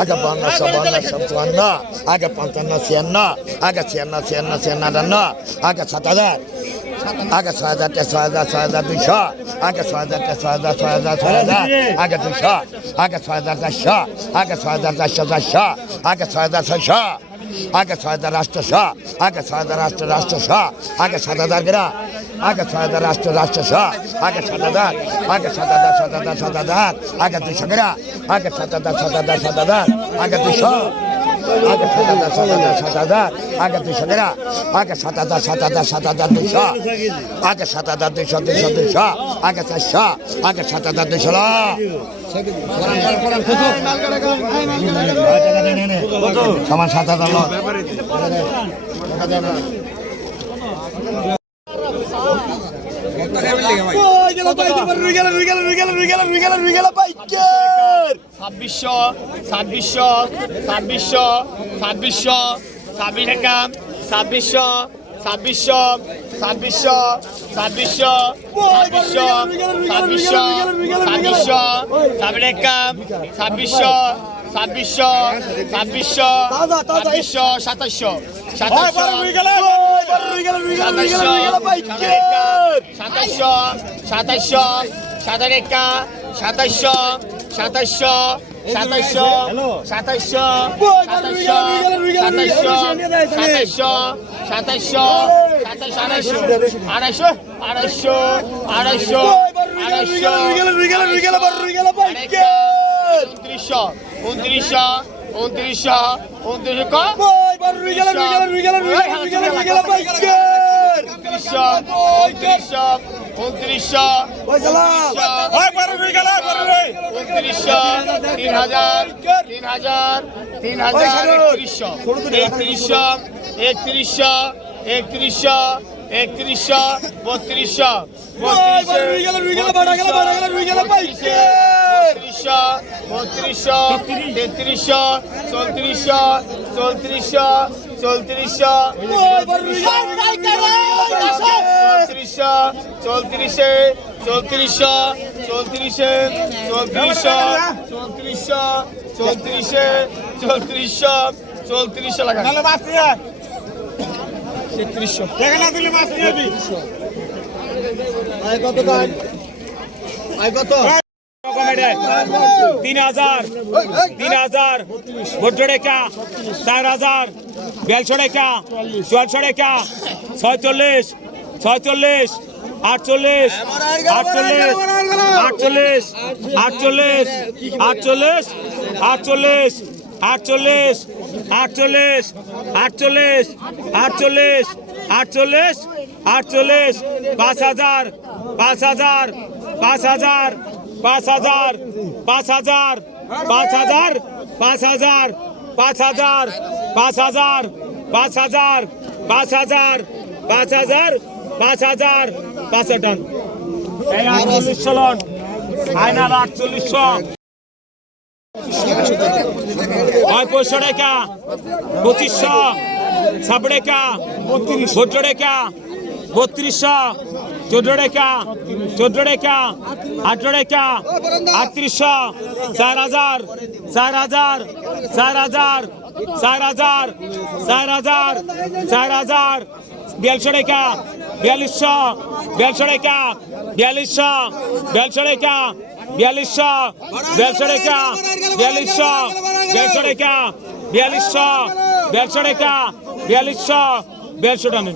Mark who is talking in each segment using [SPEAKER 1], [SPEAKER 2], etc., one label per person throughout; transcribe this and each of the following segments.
[SPEAKER 1] aga banna sabana sabana aga pantana sienna aga sienna sienna
[SPEAKER 2] sienna danna aga satada aga sada te sada
[SPEAKER 1] sada dusha aga sada te sada sada sada aga dusha aga sada dasha aga sada dasha dasha aga sada dasha আগে ছয় চারশো চারশো আগে ছয় হাজার রাষ্ট্র রাষ্ট্রশো আগে সাত হাজার গ্রা আগে ছয় হাজার রাষ্ট্র রাষ্ট্রশো আগে সাত হাজার আগে সাত হাজার সাত হাজার সাত হাজার আগে দুইশো গ্রা আগে সাত হাজার সাত হাজার সাত হাজার আগে দুইশো, আগে সাত হাজার সাত হাজার সাত হাজার আগে দুইশো গ্রা আগে সাত হাজার সাত হাজার সাত হাজার দুইশো, আগে সাত হাজার দুইশো দুইশো দুইশো, আগে চারশো, আগে সাত হাজার দুইশো সমান সাত হাজার।
[SPEAKER 3] ছাব্বিশশো ছাব্বিশশো ছাব্বিশশো ছাব্বিশশো ছাব্বিশ টাকা ছাব্বিশশো ছাব্বিশশো ছাব্বিশশো ছাব্বিশশো ছাব্বিশশো ছাব্বিশশো ছাব্বিশশো ছাব্বিশ টাকা ছাব্বিশশো ছাব্বিশশো ছাব্বিশশো ছাব্বিশশো সাতাশশো সাতাশশো সাতাশশো সাতাশশো সাতাশ একা সাতাশশো সাতাশশো সাতাইশশো তিন হাজার তিন হাজার তিন হাজার একত্রিশশো। একত্রিশশো একত্রিশশো একত্রিশশো একত্রিশশো বত্রিশশো বত্রিশশো বত্রিশশো তেত্রিশশো চৌত্রিশশো চৌত্রিশশো চৌত্রিশশো চৌত্রিশশো চৌত্রিশে চৌত্রিশশো চৌত্রিশে চৌত্রিশশো চৌত্রিশশো চৌত্রিশে চৌত্রিশশো চৌত্রিশশো লাগা তেত্রিশশো।
[SPEAKER 4] তিন হাজার তিন হাজার ভোট্টো রেখা চার হাজার বিয়ালশো রেখা চুয়ালশো রেখা ছয়চল্লিশ ছয়চল্লিশ আটচল্লিশ আটচল্লিশ আটচল্লিশ আটচল্লিশ আটচল্লিশ আটচল্লিশ আটচল্লিশ আটচল্লিশ আটচল্লিশ আটচল্লিশ আটচল্লিশ আটচল্লিশ পাঁচ হাজার পাঁচ হাজার পাঁচ হাজার পাঁচ হাজার পাঁচ হাজার পাঁচ হাজার পাঁচ হাজার পাঁচ হাজার পাঁচ হাজার পাঁচ হাজার পাঁচ হাজার পাঁচ হাজার পাঁচ হাজার পাঁচ টন। এই আটচল্লিশশো লন আয়নার আটচল্লিশশো পঁয়ষট্টি টাকা পঁচিশশো ছাব্বিশ টাকা চোদ্দ টাকা বত্রিশশো চোদ্দ টাকা চোদ্দ টাকা আঠারো টাকা আটত্রিশশো চার হাজার চার হাজার চার হাজার চার হাজার চার হাজার চার হাজার। টাকা বিয়াল্লিশশো বিয়ালশো রেখা বিয়াল্লিশশো বিয়ালশো রেখা বিয়াল্লিশশো বিয়ালশো রেখা বিয়াল্লিশশো বিয়ালশো রেখা বিয়াল্লিশশো বিয়ালশো রেখা বিয়াল্লিশশো বিয়ালশো টানে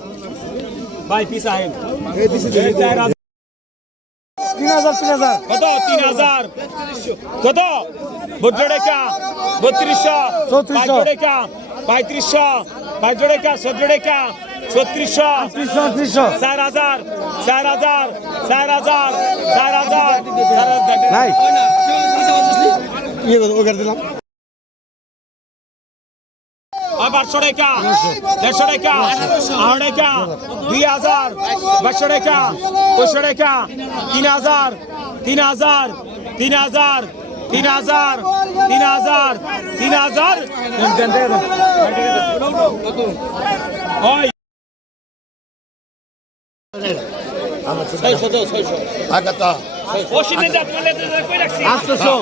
[SPEAKER 4] ভাই পিস আহেন। কত? তিন হাজার। কত? বত্র রেখা বত্রিশশো। চৌত্রিশশো। রেখা পঁয়ত্রিশশো পাঁচশো রেখা সতেরো রেখা ছত্রিশশো। চার হাজার চার হাজার চার হাজার চার হাজার। চার হাজার দেড়শো টাকা দেড়শো টাকা আড়াই টাকা দুই হাজার বাইশশো টাকা পঁয়শো টাকা তিন হাজার তিন হাজার তিন হাজার তিন হাজার তিন হাজার তিন হাজার। ওই
[SPEAKER 1] আগে তো
[SPEAKER 4] ওষুধ কই রাখছি
[SPEAKER 2] আটশোশো।